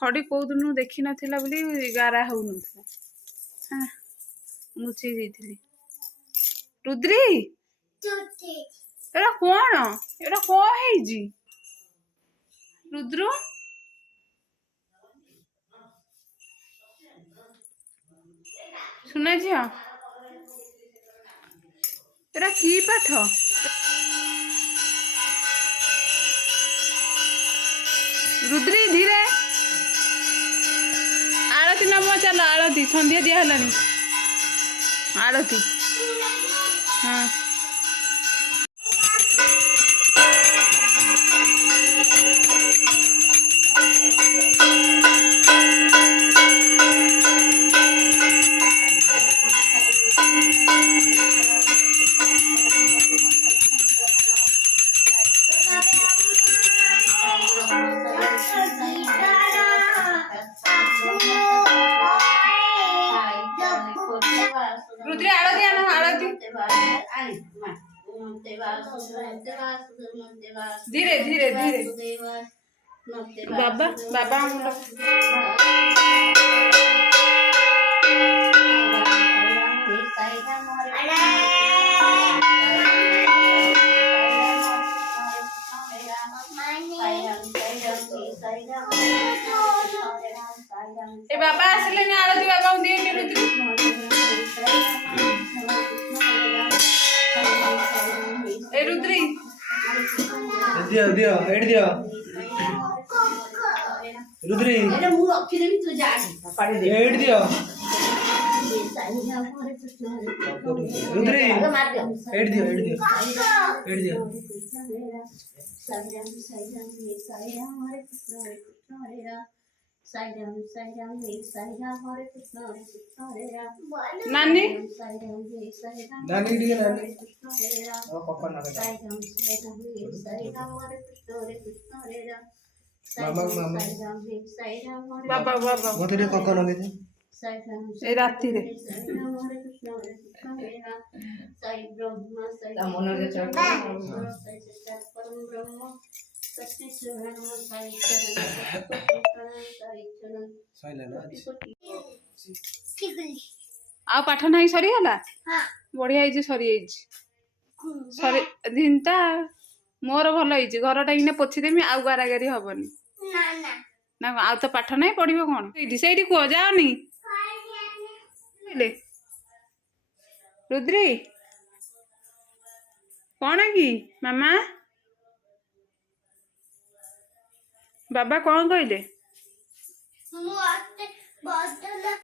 खड़ी कौ दिन देखी नथिला बोली गारा हो नथिला मुछी देइथिली रुद्री एरा कौन है जी रुद्रु सुना झिया एरा की पाठ रुद्री धीरे आरती नम चलो आरती संध्या दिया हलानी आरती हाँ रुद्री आरती आना आरती धीरे धीरे धीरे बाबा बाबा ए बाबा आसले ने आरती बाबा दिए नि रुद्री ए रुद्री दियो दियो एड दियो रुद्री अरे मु रखी देबी तू जा पाड़ी दे एड दियो रुद्री एड दियो एड दियो एड दियो नानी नानी दियो नानी ओ पप्पा ना मामा मामा बाबा बाबा मते रे कक्का लगे थे ए राती रे मन रे चढ़ आ पाठ नहीं सरी हला बढ़िया है सरी सरी दिनता मोर भल है घरटा इने पोछि देमी आउ गारागारी हबनी ना आ तो पाठ नहीं पढ़िबो कोन सेठी को जाओनी रुद्री कौन कि मामा बाबा कौन कहले